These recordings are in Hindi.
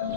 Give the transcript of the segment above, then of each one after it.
Hello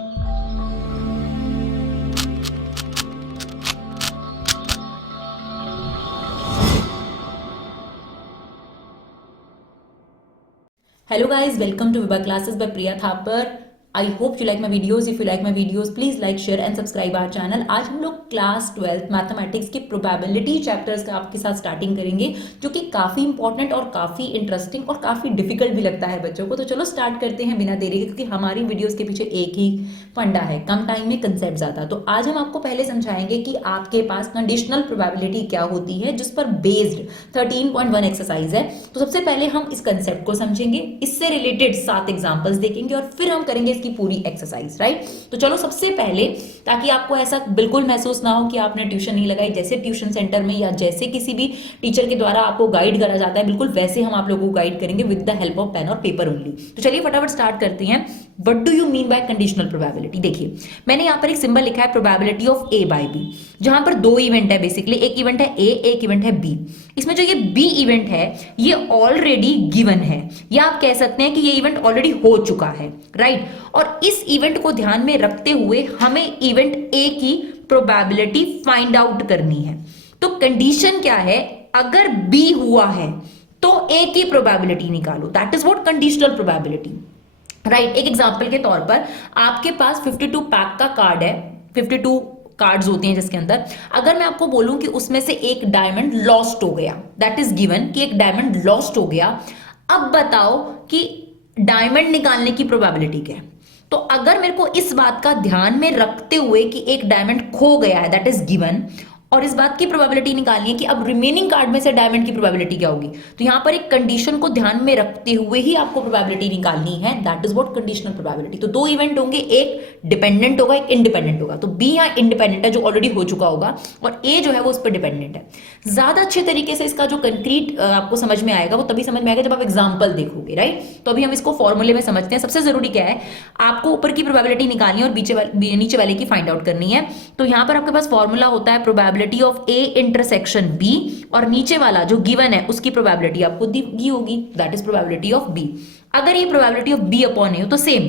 guys, welcome to Vibha Classes by Priya Thapar. I hope you like my videos. If you like my videos, please like, share and subscribe our channel. आज हम लोग क्लास 12 मैथमेटिक्स के प्रोबेबिलिटी चैप्टर्स का आपके साथ स्टार्टिंग करेंगे, जो कि काफ़ी इंपॉर्टेंट और काफ़ी इंटरेस्टिंग और काफ़ी डिफिकल्ट भी लगता है बच्चों को। तो चलो स्टार्ट करते हैं बिना देरी के, क्योंकि हमारी वीडियोस के पीछे एक ही फंडा है, कम टाइम में कंसेप्ट ज़्यादा। तो आज हम आपको पहले समझाएंगे कि आपके पास कंडीशनल प्रोबेबिलिटी क्या होती है, जिस पर बेस्ड 13.1 एक्सरसाइज है। तो सबसे पहले हम इस कंसेप्ट को समझेंगे, इससे रिलेटेड 7 एग्जाम्पल्स देखेंगे और फिर हम करेंगे की पूरी एक्सरसाइज, राइट। तो चलो सबसे पहले, ताकि आपको ऐसा बिल्कुल महसूस ना हो कि आपने ट्यूशन नहीं लगाई, जैसे ट्यूशन सेंटर में या जैसे किसी भी टीचर के द्वारा आपको गाइड करा जाता है, बिल्कुल वैसे हम आप लोगों को गाइड करेंगे with the help of pen और पेपर ओनली। तो चलिए फटाफट स्टार्ट करते हैं। What do you mean by conditional probability? देखिए, मैंने यहां पर एक सिंबल लिखा है probability of A by B, जहां पर दो इवेंट है बेसिकली, एक इवेंट है ए, एक इवेंट है बी। इसमें जो ये बी इवेंट है ये ऑलरेडी गिवन है, या आप कह सकते हैं कि ये इवेंट ऑलरेडी हो चुका है, राइट। और इस इवेंट को ध्यान में रखते हुए हमें इवेंट ए की प्रोबेबिलिटी फाइंड आउट करनी है। तो कंडीशन क्या है? अगर बी हुआ है तो ए की प्रोबेबिलिटी निकालो, that is what conditional probability, right. एक एग्जांपल के तौर पर आपके पास 52 पैक का कार्ड है, 52 कार्ड्स होते हैं जिसके अंदर, अगर मैं आपको बोलूं कि उसमें से एक डायमंड लॉस्ट हो गया, दैट इज गिवन कि एक डायमंड लॉस्ट हो गया। अब बताओ कि डायमंड निकालने की प्रोबेबिलिटी क्या है? तो अगर मेरे को इस बात का ध्यान में रखते हुए कि एक डायमंड खो गया है, दैट इज गिवन, और इस बात की प्रोबेबिलिटी निकालनी है कि अब रिमेनिंग कार्ड में से डायमंड की प्रोबेबिलिटी क्या होगी, तो यहां पर एक कंडीशन को ध्यान में रखते हुए ही आपको प्रोबेबिलिटी निकालनी है, that is what conditional probability. तो दो इवेंट होंगे, एक डिपेंडेंट होगा, एक इंडिपेंडेंट होगा। तो बी यहां इंडिपेंडेंट है, जो ऑलरेडी हो चुका होगा, और ए जो है वो उस पर डिपेंडेंट है। ज्यादा अच्छे तरीके से इसका जो कंक्रीट आपको समझ में आएगा वो तभी समझ में आएगा जब आप एग्जाम्पल देखोगे, राइट। तो अभी हम इसको फॉर्मूले में समझते हैं। सबसे जरूरी क्या है, आपको ऊपर की प्रोबेबिलिटी निकालनी है और नीचे वाले की फाइंड आउट करनी है। तो यहां पर आपके पास फॉर्मूला होता है probability of A intersection B, और नीचे वाला जो गिवन है उसकी प्रोबेबिलिटी आपको दी होगी, that is probability of B. अगर ये probability of B upon A हो तो सेम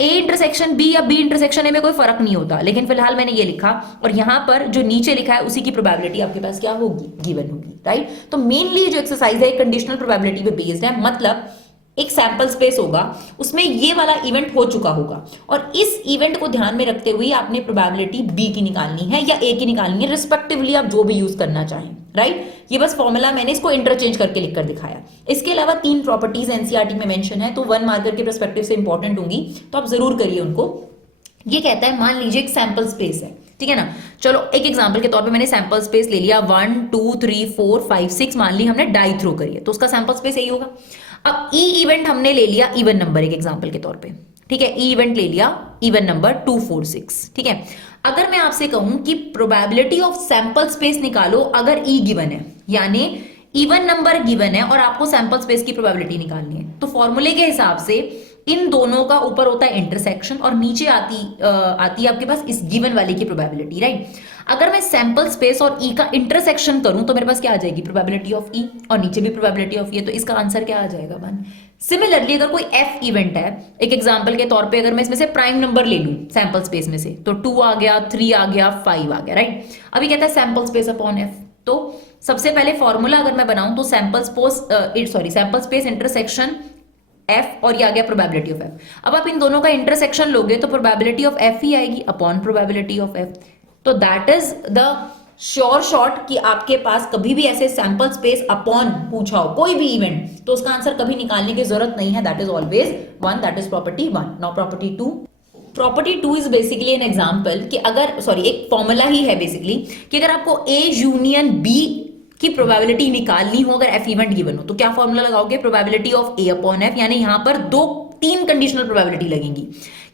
ए इंटरसेक्शन बी या बी इंटरसेक्शन ए में कोई फर्क नहीं होता, लेकिन फिलहाल मैंने ये लिखा, और यहां पर जो नीचे लिखा है उसी की प्रोबेबिलिटी आपके पास क्या होगी, गिवन होगी, राइट। तो मेनली जो एक्सरसाइज है कंडीशनल प्रोबेबिलिटी पे बेस्ड है, मतलब एक सैंपल स्पेस होगा, उसमें ये वाला इवेंट हो चुका होगा, और इस इवेंट को ध्यान में रखते हुए आपने प्रोबेबिलिटी बी की निकालनी है या ए की निकालनी है, रिस्पेक्टिवली आप जो भी यूज करना चाहें, राइट। ये बस फॉर्मूला मैंने इसको इंटरचेंज करके लिखकर दिखाया। इसके अलावा 3 प्रॉपर्टीज एनसीईआरटी में मेंशन है, तो 1 मार्कर के पर्सपेक्टिव से इंपॉर्टेंट होंगी, तो आप जरूर करिए उनको। ये कहता है, मान लीजिए एक सैंपल स्पेस है, ठीक है ना। चलो एक एग्जांपल के तौर पे मैंने सैंपल स्पेस ले लिया, 1 2 3 4 5 6, मान ली हमने डाई थ्रो करी है, तो उसका सैंपल स्पेस यही होगा। अब ई इवेंट हमने ले लिया इवन नंबर, एक एग्जांपल के तौर पे, ठीक है, ई इवेंट ले लिया इवन नंबर 2 4 6, ठीक है। अगर मैं आपसे कहूं कि प्रोबेबिलिटी ऑफ सैंपल स्पेस निकालो अगर ई गिवन है, यानी इवन नंबर गिवन है और आपको सैंपल स्पेस की प्रोबेबिलिटी निकालनी है, तो फॉर्मूले के हिसाब से इन दोनों का ऊपर होता है इंटरसेक्शन और नीचे आती है आपके पास इस गिवन वाले की प्रोबेबिलिटी, राइट। अगर मैं सैंपल स्पेस और ई का इंटरसेक्शन करूं तो मेरे पास क्या आ जाएगी, प्रोबेबिलिटी ऑफ ई, और नीचे भी प्रोबेबिलिटी ऑफ ई, तो इसका आंसर क्या आ जाएगा 1। सिमिलरली अगर कोई एफ इवेंट है, एक एग्जांपल के तौर पे अगर मैं इसमें से प्राइम नंबर ले लूं सैंपल स्पेस में से, तो 2 आ गया, 3 आ गया, 5 आ गया, राइट। अभी कहता है सैंपल स्पेस अपॉन एफ, तो सबसे पहले फॉर्मूला अगर मैं बनाऊं तो सैंपल स्पेस इंटरसेक्शन एफ, और ये आ गया प्रोबेबिलिटी ऑफ एफ। अब आप इन दोनों का इंटरसेक्शन लोगे तो प्रोबेबिलिटी ऑफ एफ ही आएगी अपॉन प्रोबेबिलिटी ऑफ एफ। तो that is the sure shot कि आपके पास कभी भी ऐसे सैंपल स्पेस अपॉन पूछा हो कोई भी इवेंट, तो उसका आंसर कभी निकालने की जरूरत नहीं है, that is always 1, that is property 1। Now property 2 is basically an example कि अगर एक फॉर्मूला ही है बेसिकली कि अगर आपको ए यूनियन बी की प्रोबेबिलिटी निकालनी हो अगर एफ इवेंट गिवन हो, तो क्या फॉर्मूला लगाओगे, probability of A upon F, यानी यहां पर 3 कंडीशनल प्रोबेबिलिटी लगेंगी,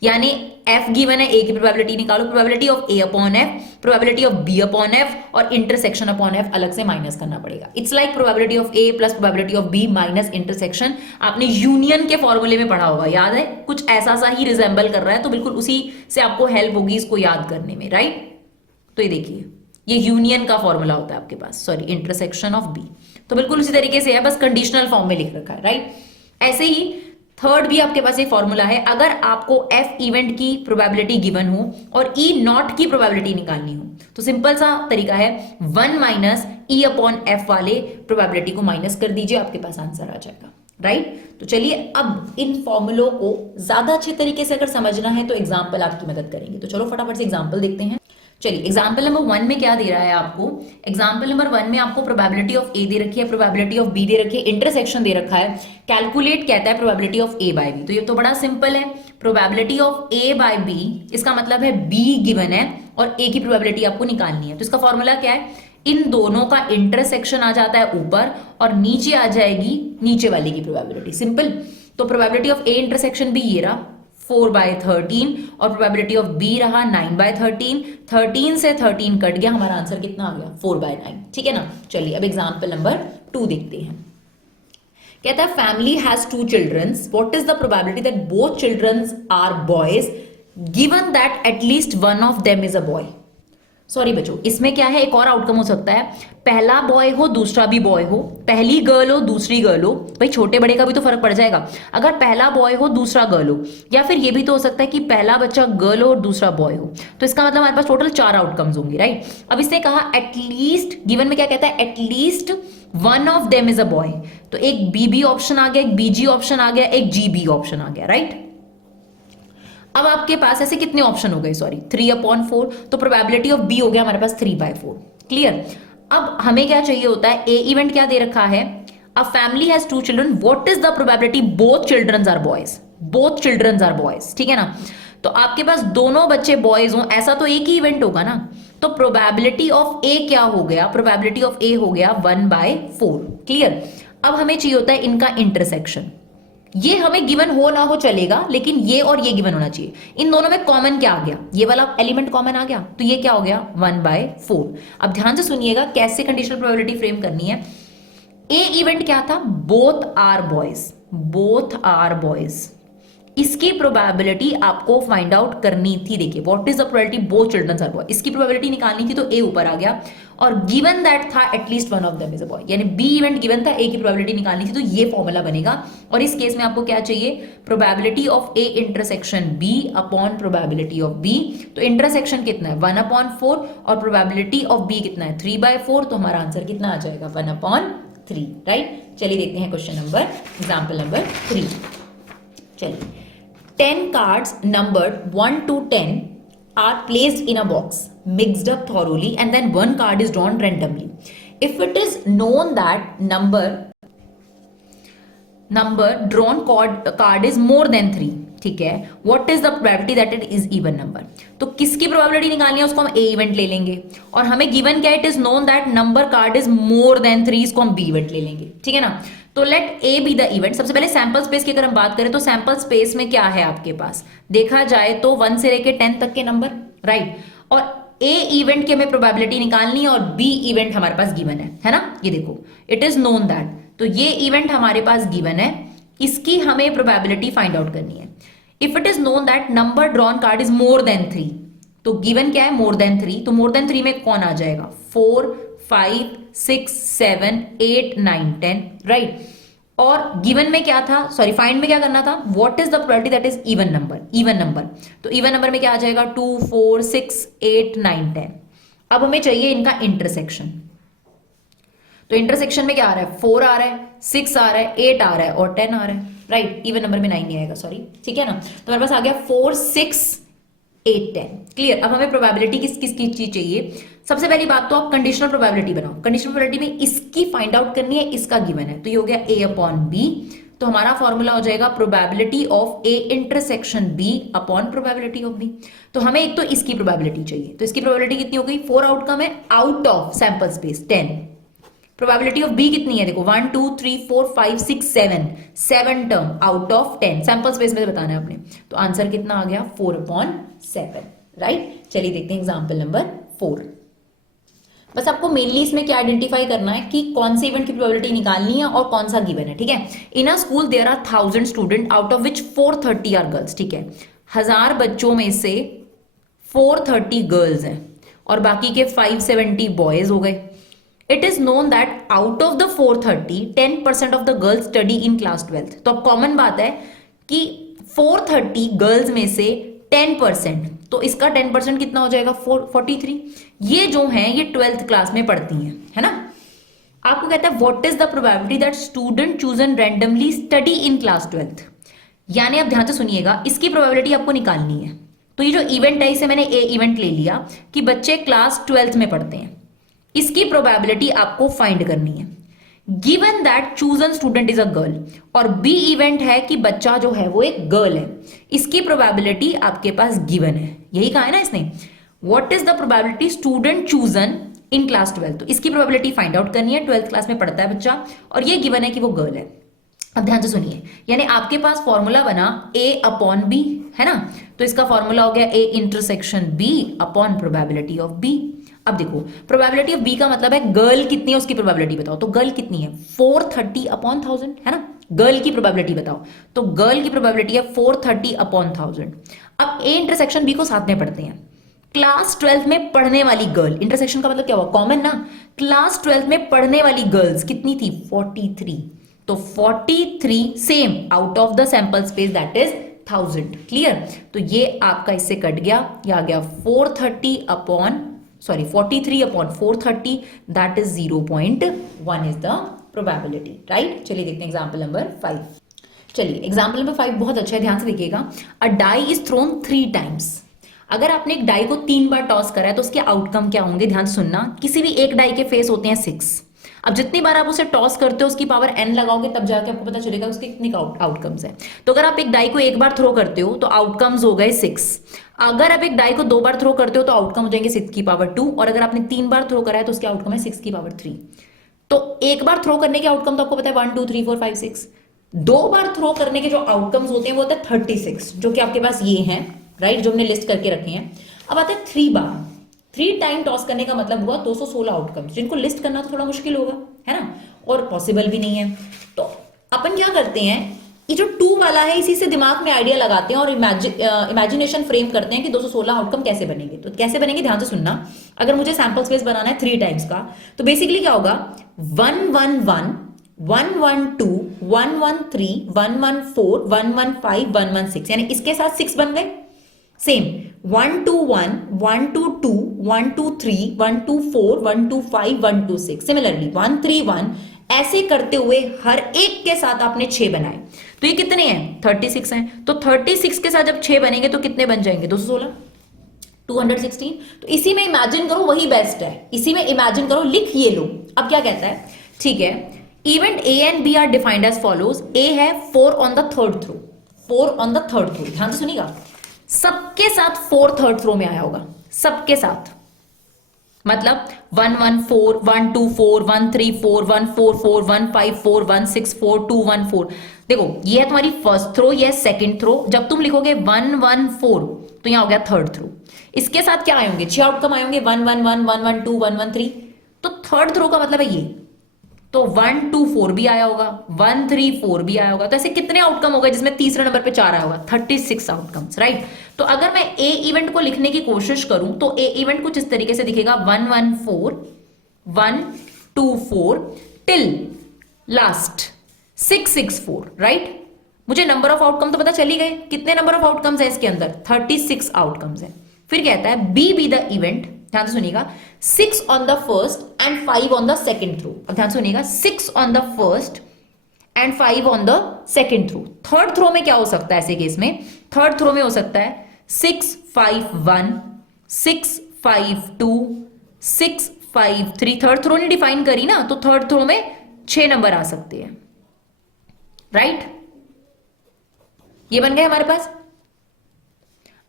यानी एफ गिवन है, ए की प्रोबेबिलिटी निकालो, probability of A upon F, probability of B upon F, और इंटरसेक्शन अपॉन एफ अलग से माइनस करना पड़ेगा। It's like probability of A plus probability of B minus intersection. आपने यूनियन के फॉर्मूले में पढ़ा होगा, याद है, कुछ ऐसा सा ही रिजेंबल कर रहा है, तो बिल्कुल उसी से आपको हेल्प होगी इसको याद करने में, राइट। तो ये देखिए, ये यूनियन का फॉर्मूला होता है आपके पास, इंटरसेक्शन ऑफ बी, तो बिल्कुल उसी तरीके से है, बस कंडीशनल फॉर्म में लिख रखा है, राइट। ऐसे ही थर्ड भी आपके पास एक फॉर्मूला है, अगर आपको एफ इवेंट की प्रोबेबिलिटी गिवन हो और ई नॉट की प्रोबेबिलिटी निकालनी हो तो सिंपल सा तरीका है 1 माइनस ई अपॉन एफ वाले प्रोबेबिलिटी को माइनस कर दीजिए, आपके पास आंसर आ जाएगा, राइट। तो चलिए अब इन फॉर्मूलों को ज्यादा अच्छे तरीके से अगर समझना है तो एग्जाम्पल आपकी मदद करेंगे। तो चलो फटाफट से एग्जाम्पल देखते हैं। चलिए एग्जाम्पल नंबर 1 में क्या दे रहा है आपको, एग्जाम्पल नंबर 1 में आपको प्रोबेबिलिटी ऑफ ए दे रखी है, प्रोबेबिलिटी ऑफ बी दे रखी है, इंटरसेक्शन दे रखा है, कैलकुलेट कहता है probability of A by B. तो ये तो बड़ा सिंपल है, probability of A by B, इसका मतलब है बी गिवन है और ए की प्रोबेबिलिटी आपको निकालनी है। तो इसका फॉर्मूला क्या है, इन दोनों का इंटरसेक्शन आ जाता है ऊपर और नीचे आ जाएगी नीचे वाले की प्रोबेबिलिटी, सिंपल। तो प्रोबेबिलिटी ऑफ ए इंटरसेक्शन भी ये रहा 4/13 और प्रोबेबिलिटी ऑफ बी रहा 9/13, 13 से 13 कट गया, हमारा आंसर कितना आ गया 4/9, ठीक है ना। चलिए अब एग्जाम्पल नंबर 2 देखते हैं। कहता है family has 2 children, what is the probability that both children are boys given that at least one of them is a boy. Sorry बच्चों, इसमें क्या है, एक और आउटकम हो सकता है, पहला बॉय हो दूसरा भी बॉय हो, पहली गर्ल हो दूसरी गर्ल हो, भाई छोटे बड़े का भी तो फर्क पड़ जाएगा, अगर पहला बॉय हो दूसरा गर्ल हो, या फिर ये भी तो हो सकता है कि पहला बच्चा गर्ल हो और दूसरा बॉय हो। तो इसका मतलब हमारे पास टोटल 4 आउटकम्स होंगे, राइट। अब इसने कहा एटलीस्ट, गिवन में क्या कहता है, at least one of them is a boy, तो एक बीबी ऑप्शन आ गया, एक बीजी ऑप्शन आ गया, एक जीबी ऑप्शन आ गया, राइट। अब आपके पास ऐसे कितने ऑप्शन हो गए, सॉरी 3/4, तो प्रोबेबिलिटी ऑफ बी हो गया हमारे पास 3/4, क्लियर। अब हमें क्या चाहिए होता है, ए इवेंट क्या दे रखा है, a family has 2 children, what is the probability both children are boys, both children are boys, ठीक है ना। तो आपके पास दोनों बच्चे बॉयज हो, ऐसा तो एक ही इवेंट होगा ना, तो प्रोबेबिलिटी ऑफ ए क्या हो गया, प्रोबेबिलिटी ऑफ ए हो गया 1/4, क्लियर। अब हमें चाहिए होता है इनका इंटरसेक्शन, ये हमें गिवन हो ना हो चलेगा, लेकिन ये और ये गिवन होना चाहिए। इन दोनों में कॉमन क्या आ गया, ये वाला एलिमेंट कॉमन आ गया, तो ये क्या हो गया 1/4। अब ध्यान से सुनिएगा कैसे कंडीशनल प्रोबेबिलिटी फ्रेम करनी है। ए इवेंट क्या था, both are boys, both are boys, इसकी प्रोबेबिलिटी आपको फाइंड आउट करनी थी। देखिए what is the probability both children are boy, इसकी प्रोबेबिलिटी निकालनी थी, तो ए ऊपर आ गया, और गिवन दैट था at least one of them is a boy, यानी बी इवेंट गिवन था, ए की प्रोबेबिलिटी निकालनी थी, तो ये फॉर्मूला बनेगा। और इस केस में आपको क्या चाहिए, probability of A intersection B upon probability of B. तो इंटरसेक्शन कितना है 1/4 और प्रोबेबिलिटी ऑफ बी कितना है 3/4, तो हमारा आंसर कितना आ जाएगा 1/3, राइट। चलिए देखते हैं क्वेश्चन नंबर, एग्जाम्पल नंबर 3। चलिए 10 cards numbered 1 to 10 are placed in a box, mixed up thoroughly, and then one card is drawn randomly. If it is known that number drawn card is more than 3, ठीक है, what is the probability that it is even number? तो किसकी प्रोबेबिलिटी निकालनी है, उसको हम ए इवेंट ले लेंगे, और हमें गिवन क्या, it is known that number card is more than 3, इसको हम बी इवेंट ले लेंगे, ठीक है ना। तो let A be the event. सबसे पहले सैंपल स्पेस की अगर हम बात करें तो सैंपल स्पेस में क्या है आपके पास, देखा जाए तो 1 से लेके 10 तक के नंबर, राइट। और ए इवेंट की हमें प्रोबेबिलिटी निकालनी है और बी इवेंट हमारे पास गिवन है ना, ये देखो इट इज नोन दैट, तो ये इवेंट हमारे पास गिवन है, इसकी हमें प्रोबेबिलिटी फाइंड आउट करनी है। If it is known that number drawn card is more than 3, तो गिवन क्या है मोर देन 3, तो मोर देन 3 में कौन आ जाएगा 4 5 6 7 8 9 10, राइट। और गिवन में क्या था, सॉरी फाइंड में क्या करना था, what is the probability that is even number, even number, तो इवन नंबर में क्या आ जाएगा 2 4 6 8 9 10। अब हमें चाहिए इनका इंटरसेक्शन, तो इंटरसेक्शन में क्या आ रहा है 4 आ रहा है, 6 आ रहा है, 8 आ रहा है और 10 आ रहा है, राइट। इवन नंबर में 9 नहीं आएगा, सॉरी, ठीक है ना। तो हमारे पास आ गया 4 6 8 10, क्लियर। अब हमें प्रोबेबिलिटी किस किस की चीज चाहिए, सबसे पहली बात तो आप कंडीशनल प्रोबेबिलिटी बनाओ, कंडीशनल प्रोबेबिलिटी में इसकी फाइंड आउट करनी है, इसका गिवन है, तो ये हो गया a अपॉन बी, तो हमारा फॉर्मूला हो जाएगा probability of A intersection B upon probability of B. तो हमें एक तो इसकी प्रोबेबिलिटी चाहिए, तो इसकी प्रोबेबिलिटी कितनी हो गई, 4 आउटकम है out of sample space 10। Probability of B कितनी है, देखो 1 2 3 4 5 6 7 term out of 10, sample space में बताना है आपने, तो आंसर कितना आ गया 4/7, राइट। चलिए देखते हैं एग्जाम्पल नंबर 4। बस आपको मेनली इसमें क्या आइडेंटिफाई करना है कि कौन से इवेंट की प्रोबेबिलिटी निकालनी है और कौन सा गिवन है, ठीक है। In a school there are 1000 student out of which 430 are girls, ठीक है, 1000 बच्चों में से 430 गर्ल्स हैं और बाकी के 570 बॉयज हो गए। It is known that out of the 430 10% of the girls study in class 12th। तो अब कॉमन बात है कि 430 गर्ल्स में से 10%, तो इसका 10% कितना हो जाएगा 43। ये जो है ये 12th क्लास में पढ़ती हैं, है ना। आपको कहता है what is the probability that student chosen randomly study in class 12th। यानी आप ध्यान से सुनिएगा, इसकी प्रोबेबिलिटी आपको निकालनी है। तो ये जो इवेंट है इसे मैंने ए इवेंट ले लिया कि बच्चे क्लास 12th में पढ़ते हैं, इसकी प्रोबेबिलिटी आपको फाइंड करनी है। Given that chosen student is a girl, और बी इवेंट है कि बच्चा जो है वो एक गर्ल है, इसकी प्रोबेबिलिटी आपके पास गिवन है, यही कहा है ना इसने। What is the probability student chosen in class 12, तो इसकी प्रोबेबिलिटी फाइंड आउट करनी है। 12th क्लास में पढ़ता है बच्चा और ये गिवन है कि वो गर्ल है। अब ध्यान से सुनिए, यानी आपके पास फॉर्मूला बना A अपॉन B, है ना। तो इसका फॉर्मूला हो गया A intersection B upon probability of B। अब देखो प्रोबेबिलिटी ऑफ B का मतलब है गर्ल कितनी है उसकी प्रोबेबिलिटी बताओ, तो गर्ल कितनी है 430 अपॉन 1000, है ना। गर्ल की प्रोबेबिलिटी बताओ, तो गर्ल की प्रोबेबिलिटी है 430 अपॉन 1000। अब A इंटरसेक्शन B को साथ में पढ़ते हैं। क्लास 12 में पढ़ने वाली गर्ल, इंटरसेक्शन का मतलब क्या हुआ, कॉमन ना। क्लास 12 में पढ़ने वाली गर्ल्स कितनी थी 43, तो 43 same out of the sample space that is 1000। Clear, तो ये आपका इससे कट गया, ये आ गया 43 upon 430 that is 0.1 is the probability, right. चलिए देखते हैं एग्जांपल नंबर 5। चलिए एग्जांपल नंबर 5 बहुत अच्छा है, ध्यान से देखिएगा। अ डाई इज थ्रोन 3 टाइम्स। अगर आपने एक डाई को 3 बार टॉस करा है तो उसके आउटकम क्या होंगे, ध्यान सुनना। किसी भी एक डाई के फेस होते हैं 6। अब जितनी बार आप उसे टॉस करते हो उसकी पावर n लगाओगे तब जाके आपको पता चलेगा उसके कितने आउटकम्स हैं। तो अगर आप एक डाई को एक बार थ्रो करते हो तो आउटकम्स हो गए 6। अगर आप एक डाई को 2 बार थ्रो करते हो तो आउटकम हो जाएंगे 6 की पावर 2, और अगर आपने 3 बार थ्रो करा है तो उसके आउटकम है 6 की पावर 3। तो एक बार थ्रो करने के आउटकम तो आपको पता है 1 2 3 4 5 6। 2 बार थ्रो करने के जो आउटकम्स होते हैं वो होता है 36, जो कि आपके पास ये हैं, राइट, जो हमने लिस्ट करके रखे हैं। अब आते हैं 3 बार। 3 टाइम टॉस करने का मतलब हुआ 216 आउटकम्स, जिनको लिस्ट करना तो थोड़ा मुश्किल होगा, है ना, और पॉसिबल भी नहीं है। तो अपन क्या करते हैं, ये जो 2 वाला है इसी से दिमाग में आइडिया लगाते हैं और इमेजिनेशन फ्रेम करते हैं कि 216 आउटकम कैसे बनेंगे। तो कैसे बनेंगे ध्यान से सुनना। अगर मुझे सैंपल स्पेस बनाना है 3 टाइम्स का, तो बेसिकली क्या होगा 111 112 113 114 115 116, यानी इसके साथ 6 बन गए। सेम 121 122 123 124 125 126, सिमिलरली 131, ऐसे करते हुए हर एक के साथ आपने 6 बनाए। तो ये कितने हैं 36 हैं। तो 36 के साथ जब 6 बनेंगे तो कितने बन जाएंगे 216, 216। तो इसी में इमेजिन करो, वही बेस्ट है, इसी में इमेजिन करो, लिख ये लो। अब क्या कहता है, ठीक है, event A and B are defined as follows. A है 4 on the third throw, 4 on the third throw, ध्यान से सुनिएगा, सबके साथ 4 थर्ड थ्रो में आया होगा, सबके साथ, मतलब 114 124 134 144 154 164 214। देखो ये है तुम्हारी फर्स्ट थ्रो, ये है सेकंड थ्रो। जब तुम लिखोगे 114 तो यहां हो गया थर्ड थ्रो। इसके साथ क्या आए होंगे 6 आउटकम आए होंगे 111 112 113। तो थर्ड थ्रो का मतलब है ये, तो 124 भी आया होगा, 134 भी आया होगा। तो ऐसे कितने आउटकम हो गए जिसमें तीसरे नंबर पे 4 आया होगा, 36 आउटकम्स, राइट। तो अगर मैं ए इवेंट को लिखने की कोशिश करूं तो ए इवेंट कुछ इस तरीके से दिखेगा 114 124 टिल लास्ट 664, राइट। मुझे नंबर ऑफ आउटकम तो पता चल ही गए, कितने नंबर ऑफ आउटकम्स है इसके अंदर 36 आउटकम्स है। फिर कहता है बी बी द इवेंट, ध्यान से सुनिएगा, 6 on the first and 5 on the second throw. अब ध्यान से सुनिएगा, 6 on the first and 5 on the second throw. Third throw में क्या हो सकता है ऐसे केस में, थर्ड थ्रो में हो सकता है 651 652 653। थर्ड थ्रो ने डिफाइन करी ना, तो थर्ड थ्रो में 6 नंबर आ सकते हैं, राइट। ये बन गए हमारे पास।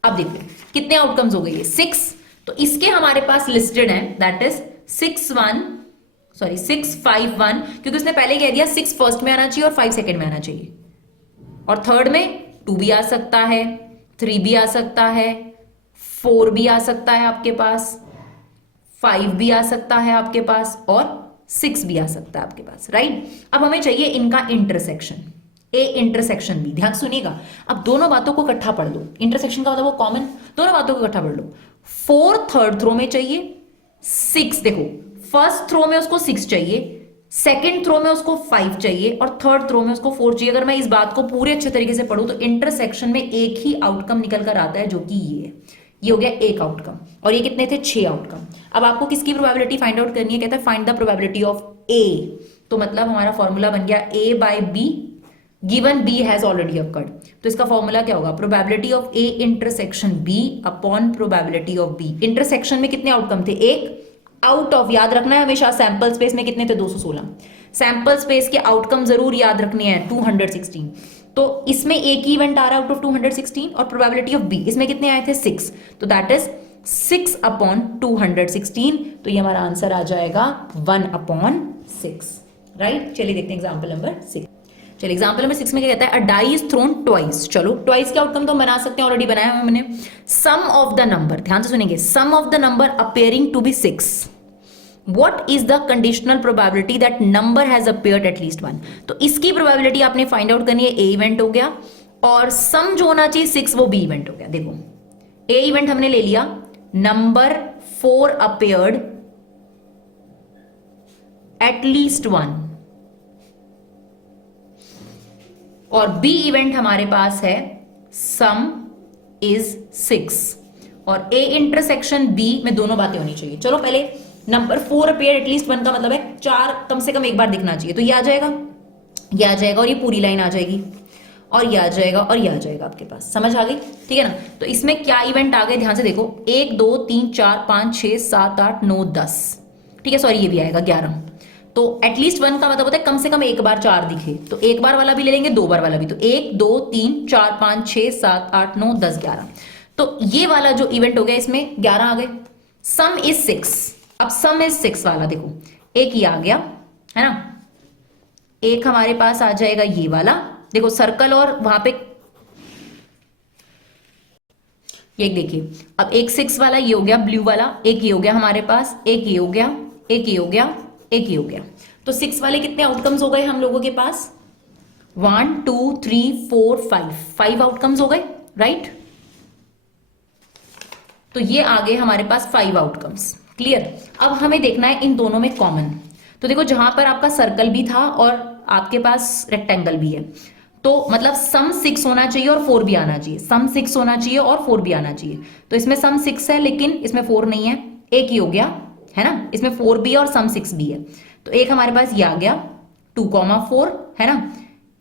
अब देखो कितने आउटकम्स हो गए, 6। तो इसके हमारे पास लिस्टेड है दैट इज 651, क्योंकि उसने पहले कह दिया 6 फर्स्ट में आना चाहिए और 5 सेकेंड में आना चाहिए, और थर्ड में 2 भी आ सकता है, 3 भी आ सकता है, 4 भी आ सकता है आपके पास, 5 भी आ सकता है आपके पास, और 6 भी आ सकता है आपके पास, राइट। अब हमें चाहिए इनका इंटरसेक्शन, ए इंटरसेक्शन बी। ध्यान सुनिएगा, अब दोनों बातों को इकट्ठा पढ़ लो। इंटरसेक्शन का मतलब वो कॉमन, दोनों बातों को इकट्ठा पढ़ लो। 4 थर्ड थ्रो में चाहिए, 6 देखो फर्स्ट थ्रो में उसको 6 चाहिए, सेकेंड थ्रो में उसको 5 चाहिए और थर्ड थ्रो में उसको 4 चाहिए। अगर मैं इस बात को पूरे अच्छे तरीके से पढ़ूं तो इंटरसेक्शन में एक ही आउटकम निकल कर आता है, जो कि ये हो गया एक आउटकम, और ये कितने थे 6 आउटकम। अब आपको किसकी प्रोबेबिलिटी फाइंड आउट करनी है, कहता है find the probability of A. तो मतलब हमारा फॉर्मूला बन गया A by B given B has already occurred. तो इसका फॉर्मूला क्या होगा, probability of A intersection B upon probability of B. Intersection में कितने आउटकम थे, एक, आउट ऑफ याद रखना है हमेशा, सैंपल स्पेस में कितने थे 216, सैंपल स्पेस के आउटकम जरूर याद रखने हैं 216। तो इसमें एक ही इवेंट आ रहा है आउट ऑफ 216 और प्रोबेबिलिटी ऑफ बी इसमें कितने आए थे 6, तो दैट इज 6 अपॉन 216। तो ये हमारा आंसर आ जाएगा 1 अपॉन 6, राइट। चलिए देखते हैं एग्जाम्पल नंबर 6। चलिए एग्जाम्पल नंबर 6 में क्या कहता है, अ डाई इज थ्रोन ट्वाइस। चलो ट्वाइस के आउटकम तो हम बना सकते हैं, ऑलरेडी बनाया है हमने। सम ऑफ द नंबर, ध्यान से सुनेंगे, sum of the number appearing to be 6, what is the conditional probability that number has appeared at least one। तो इसकी प्रोबेबिलिटी आपने फाइंड आउट करनी है, ए इवेंट हो गया और सम जो होना चाहिए 6 वो बी इवेंट हो गया। देखो ए इवेंट हमने ले लिया, नंबर 4 अपेयर्ड एट लीस्ट 1, और बी इवेंट हमारे पास है सम इज 6, और ए इंटरसेक्शन बी में दोनों बातें होनी चाहिए। चलो पहले नंबर 4 अपेयर एटलीस्ट 1 का मतलब है 4 कम से कम एक बार दिखना चाहिए, तो ये आ जाएगा, ये आ जाएगा और ये पूरी लाइन आ जाएगी और ये आ जाएगा और ये आ जाएगा आपके पास, समझ आ गई, ठीक है ना। तो इसमें क्या इवेंट आ गए, ध्यान से देखो, 1 2 3 4 5 6 7 8 9 10, ठीक है, सॉरी ये भी आएगा 11। तो एटलीस्ट 1 का मतलब होता है कम से कम एक बार 4 दिखे, तो एक बार वाला भी ले लेंगे, 2 बार वाला भी, तो 1 2 3 4 5 6 7 8 9 10 11। तो ये वाला जो इवेंट हो गया इसमें 11 आ गए। सम इज 6, अब सम इज 6 वाला देखो, एक ये आ गया है ना, एक हमारे पास आ जाएगा ये वाला, देखो सर्कल और वहां पे ये देखिए, अब एक 6 वाला ये हो गया ब्लू वाला, एक ये हो गया हमारे पास, एक ये हो गया, एक ये हो गया, एक ये हो गया। तो 6 वाले कितने आउटकम्स हो गए हम लोगों के पास, 1 2 3 4 5 आउटकम्स हो गए, राइट। तो ये आ गए हमारे पास 5 आउटकम्स, क्लियर। अब हमें देखना है इन दोनों में कॉमन। तो देखो जहां पर आपका सर्कल भी था और आपके पास रेक्टेंगल भी है, तो मतलब सम 6 होना चाहिए और 4 भी आना चाहिए, सम 6 होना चाहिए और 4 भी आना चाहिए। तो इसमें सम 6 है लेकिन इसमें 4 नहीं है, एक ही हो गया है ना, इसमें 4 भी है और सम 6 भी है। तो एक हमारे पास ये आ गया 2,4 है ना,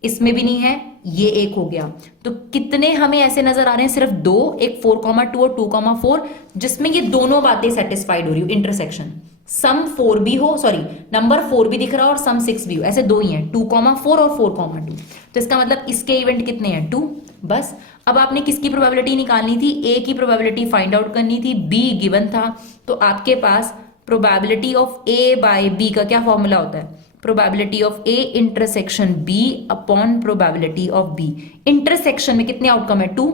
इसमें भी नहीं है, ये एक हो गया। तो कितने हमें ऐसे नजर आ रहे हैं, सिर्फ 2, एक 4,2 और 2,4, जिसमें ये दोनों बातें सेटिस्फाइड हो रही हो, इंटरसेक्शन, सम 4 भी हो, सॉरी नंबर 4 भी दिख रहा हो और सम 6 भी हो, ऐसे दो ही हैं, 2,4 और 4,2। तो इसका मतलब इसके इवेंट कितने हैं 2, बस। अब आपने किसकी प्रोबेबिलिटी निकालनी थी, ए की प्रोबेबिलिटी फाइंड आउट करनी थी, बी गिवन था, तो आपके पास probability of A by B का क्या फॉर्मूला होता है, probability of A intersection B upon probability of B. Intersection में कितने आउटकम है 2,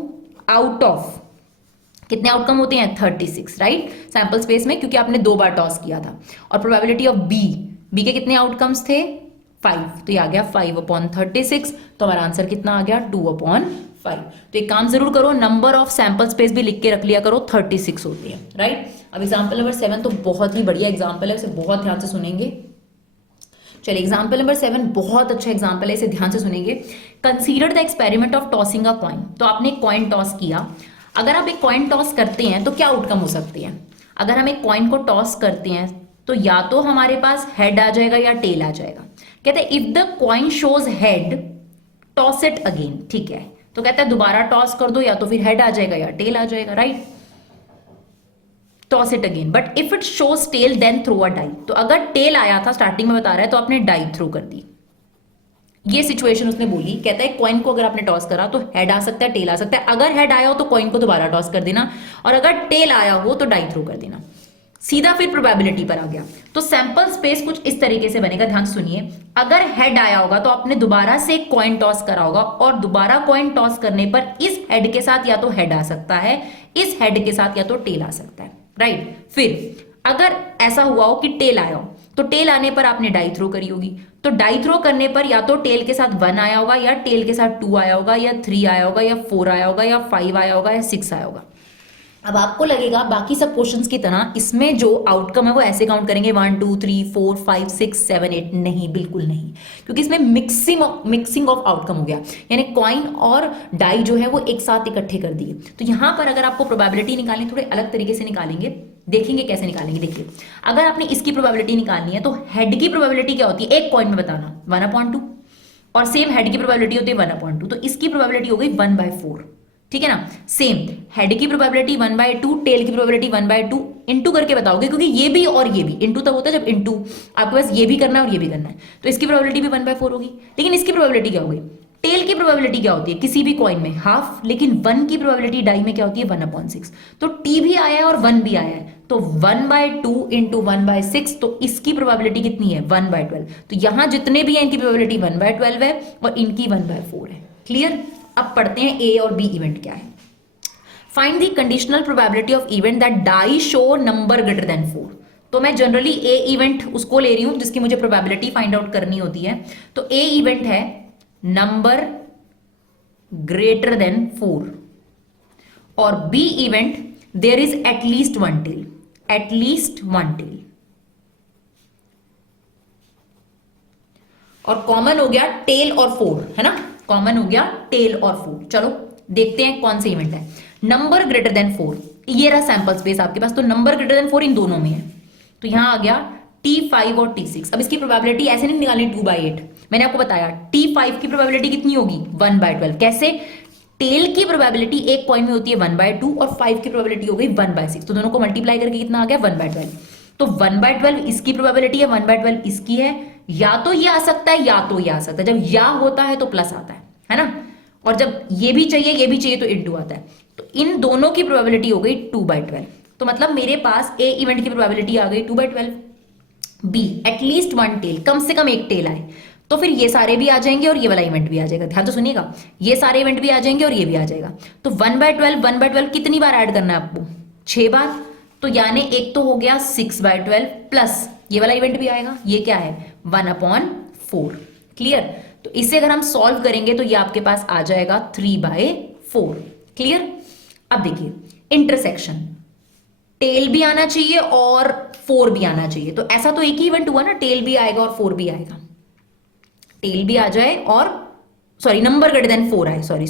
आउट ऑफ कितने आउटकम होते हैं 36, राइट, सैंपल स्पेस में, क्योंकि आपने 2 बार टॉस किया था। और प्रोबेबिलिटी ऑफ बी के कितने आउटकम्स थे 5, तो ये आ गया 5 अपॉन 36, तो हमारा आंसर कितना आ गया 2 अपॉन 5। तो एक काम जरूर करो, नंबर ऑफ सैंपल स्पेस भी लिख के रख लिया करो, 36 होती है, राइट। अब एग्जाम्पल नंबर 7 तो बहुत ही बढ़िया एग्जाम्पल है, उसे बहुत ध्यान से सुनेंगे। चलिए एग्जाम्पल नंबर 7 बहुत अच्छा एग्जाम्पल है, इसे ध्यान से सुनेंगे। Consider the experiment of tossing a coin. तो आपने कॉइन टॉस किया, अगर आप एक कॉइन टॉस करते हैं तो क्या आउटकम हो सकते हैं, अगर हम एक कॉइन को टॉस करते हैं तो या तो हमारे पास हेड आ जाएगा या टेल आ जाएगा। कहते हैं if the coin shows head toss it again, ठीक है, तो कहता है दोबारा टॉस कर दो, या तो फिर हेड आ जाएगा या टेल आ जाएगा, right, toss it again, but if it shows tail then throw a die. तो अगर टेल आया था स्टार्टिंग में बता रहा है तो आपने डाई थ्रो कर दी, ये सिचुएशन उसने बोली। कहता है कॉइन को अगर आपने टॉस करा तो हेड आ सकता है, टेल आ सकता है, अगर हेड आया हो तो कॉइन को दोबारा टॉस कर देना, और अगर टेल आया हो तो डाई थ्रो कर देना, सीधा फिर प्रोबेबिलिटी पर आ गया। तो सैंपल स्पेस कुछ इस तरीके से बनेगा, ध्यान सुनिए। अगर हेड आया होगा तो आपने दोबारा से कॉइन टॉस करा होगा, और दोबारा कॉइन टॉस करने पर इस हेड के साथ या तो हेड आ सकता है, इस हेड के साथ या तो टेल आ सकता है, राइट। फिर अगर ऐसा हुआ हो कि टेल आया हो तो टेल आने पर आपने डाई थ्रो करी होगी, तो डाई थ्रो करने पर या तो टेल के साथ 1 आया होगा, या टेल के साथ 2 आया होगा, या 3 आया होगा, या 4 आया होगा, या 5 आया होगा, या 6 आया होगा। अब आपको लगेगा बाकी सब क्वेश्चंस की तरह इसमें जो आउटकम है वो ऐसे काउंट करेंगे 1 2 3 4 5 6 7 8, नहीं, बिल्कुल नहीं, क्योंकि इसमें मिक्सिंग ऑफ आउटकम हो गया, यानी कॉइन और डाई जो है वो एक साथ इकट्ठे कर दिए। तो यहां पर अगर आपको प्रोबेबिलिटी निकालनी थोड़े अलग तरीके से निकालेंगे, देखेंगे कैसे निकालेंगे। देखिए, अगर आपने इसकी प्रोबेबिलिटी निकालनी है तो हेड की प्रोबेबिलिटी क्या होती है, एक कॉइन में बताना 1/2, और सेम हेड की प्रोबेबिलिटी होती है 1/2, तो इसकी प्रोबेबिलिटी हो गई 1/4, ठीक है ना। सेम हेड की प्रोबेबिलिटी 1/2, टेल की प्रोबेबिलिटी 1/2, इंटू करके बताओगे, क्योंकि ये भी और ये भी इंटू तब होता है जब इंटू आपके पास ये भी करना है और ये भी करना है, तो इसकी प्रोबेबिलिटी भी 1/4 होगी। लेकिन इसकी प्रोबेबिलिटी क्या होगी, टेल की प्रोबेबिलिटी क्या होती है किसी भी कॉइन में हाफ, लेकिन 1 की प्रोबेबिलिटी डाई में क्या होती है 1/6, तो टी भी आया है और 1 भी आया है, तो 1/2 इंटू 1/6, तो इसकी प्रोबेबिलिटी कितनी है 1/12। तो यहां जितने भी हैं इनकी प्रोबेबिलिटी 1/12 है और इनकी 1/4 है। क्लियर। अब पढ़ते हैं ए और बी इवेंट क्या है। Find the conditional probability of event that die show number greater than 4। तो मैं जनरली ए इवेंट उसको ले रही हूं जिसकी मुझे प्रोबेबिलिटी फाइंड आउट करनी होती है। तो ए इवेंट है नंबर ग्रेटर देन 4, और B event there is at least one tail, at least one tail, और कॉमन हो गया टेल और 4, है ना, कॉमन हो गया टेल और 4। चलो देखते हैं कौन से इवेंट है। नंबर ग्रेटर देन 4, ये रहा सैंपल स्पेस आपके पास, तो नंबर ग्रेटर देन 4 इन दोनों में है, तो यहां आ गया T5 और T6। अब इसकी प्रोबेबिलिटी ऐसे नहीं निकालनी 2/8, मैंने आपको बताया T5 की प्रोबेबिलिटी कितनी होगी 1/12। कैसे, टेल की प्रोबेबिलिटी एक कॉइन में होती है 1/2 और 5 की प्रोबेबिलिटी हो गई 1/6, तो दोनों को मल्टीप्लाई करके कितना आ गया 1/12। तो 1/12 इसकी प्रोबेबिलिटी है, 1/12 इसकी है, या तो ये आ सकता है या तो ये आ सकता है। जब या होता है तो प्लस आता है ना, और जब ये भी चाहिए तो इनटू आता है। तो इन दोनों की प्रोबेबिलिटी हो गई 2/12, तो मतलब मेरे पास ए इवेंट की प्रोबेबिलिटी आ गई 2/12। बी एटलीस्ट वन टेल, कम से कम एक टेल आए, तो फिर ये सारे भी आ जाएंगे और ये वाला इवेंट भी आ जाएगा। ध्यान तो सुनिएगा, ये सारे इवेंट भी आ जाएंगे और ये भी आ जाएगा। तो 1/12 कितनी बार ऐड करना है आपको 6 बार, तो यानी एक तो हो गया 6/12 प्लस ये वाला इवेंट भी आएगा, ये क्या है 1/4। क्लियर। तो इसे अगर हम सॉल्व करेंगे तो ये आपके पास आ जाएगा 3/4। क्लियर। अब देखिए इंटरसेक्शन, टेल भी आना चाहिए और 4 भी आना चाहिए, तो ऐसा तो एक ही इवेंट हुआ ना, टेल भी आएगा और 4 भी आएगा, टेल भी आ जाए और सॉरी नंबर ग्रेटर देन 4 आए, सॉरी,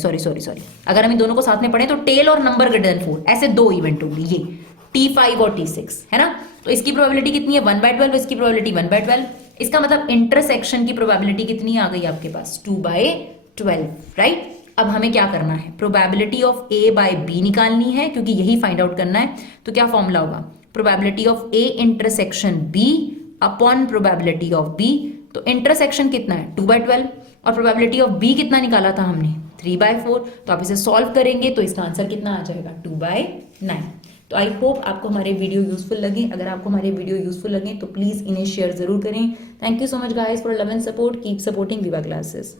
अगर हम इन दोनों को साथ में पढ़ें तो टेल और नंबर ग्रेटर देन 4, ऐसे दो इवेंट होंगे, ये T5 और T6, है ना। तो इसकी प्रोबेबिलिटी कितनी है 1/12, इसकी प्रोबेबिलिटी 1/12, इसका मतलब इंटरसेक्शन की प्रोबेबिलिटी कितनी आ गई आपके पास 2/12, राइट। अब हमें क्या करना है, probability of A by B निकालनी है, क्योंकि यही फाइंड आउट करना है। तो क्या फॉर्मूला होगा, probability of A intersection B upon probability of B. तो इंटरसेक्शन कितना है 2/12 और प्रोबेबिलिटी ऑफ बी कितना निकाला था हमने 3/4, तो आप इसे सॉल्व करेंगे तो इसका आंसर कितना आ जाएगा 2/9। तो आई होप आपको हमारे वीडियो यूजफुल लगे। अगर आपको हमारे वीडियो यूजफुल लगे तो प्लीज इन्हें शेयर जरूर करें। Thank you so much guys for love and support, keep supporting विवा क्लासेस।